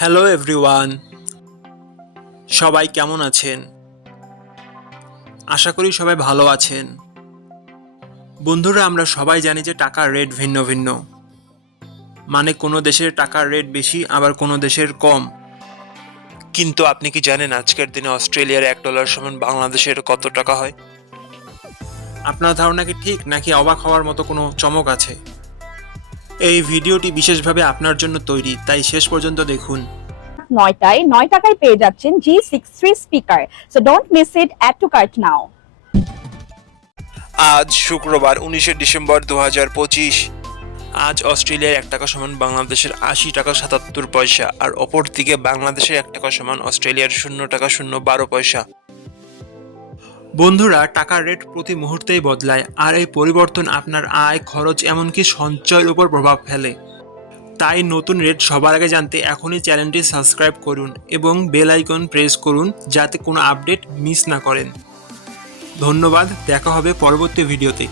Hello everyone, সবাই কেমন আছেন? আশা করি সবাই ভালো আছেন। বন্ধুরা, আমরা সবাই জানি যে টাকার রেট ভিন্ন ভিন্ন। মানে কোনো দেশের টাকার রেট বেশি, আবার কোনো দেশের কম। কিন্তু আপনি কি জানেন আজকের দিনে অস্ট্রেলিয়ার $1 সমান বাংলাদেশের কত টাকা হয়? আপনার ধারণা কি ঠিক, নাকি অবাক হওয়ার মতো কোনো চমক আছে? এই ভিডিওটি বিশেষভাবে আপনার জন্য তৈরি, তাই শেষ পর্যন্ত দেখুন। 9টায় 9 টাকায় পেয়ে যাচ্ছেন G63 speaker. So don't miss it, add to cart now. আজ শুক্রবার 19শে ডিসেম্বর 2025। আজ অস্ট্রেলিয়ার $1 সমান বাংলাদেশের 80 টাকা 77 পয়সা, আর অপরদিকে বাংলাদেশের $1 সমান অস্ট্রেলিয়ার $0.012। বন্ধুরা, টাকার রেট প্রতি মুহূর্তেই বদলায়, আর এই পরিবর্তন আপনার আয়, খরচ, এমনকি সঞ্চয়ের উপর প্রভাব ফেলে। তাই নতুন রেট সবার আগে জানতে এখনই চ্যানেলটি সাবস্ক্রাইব করুন এবং বেল আইকন প্রেস করুন, যাতে কোনো আপডেট মিস না করেন। ধন্যবাদ, দেখা হবে পরবর্তী ভিডিওতে।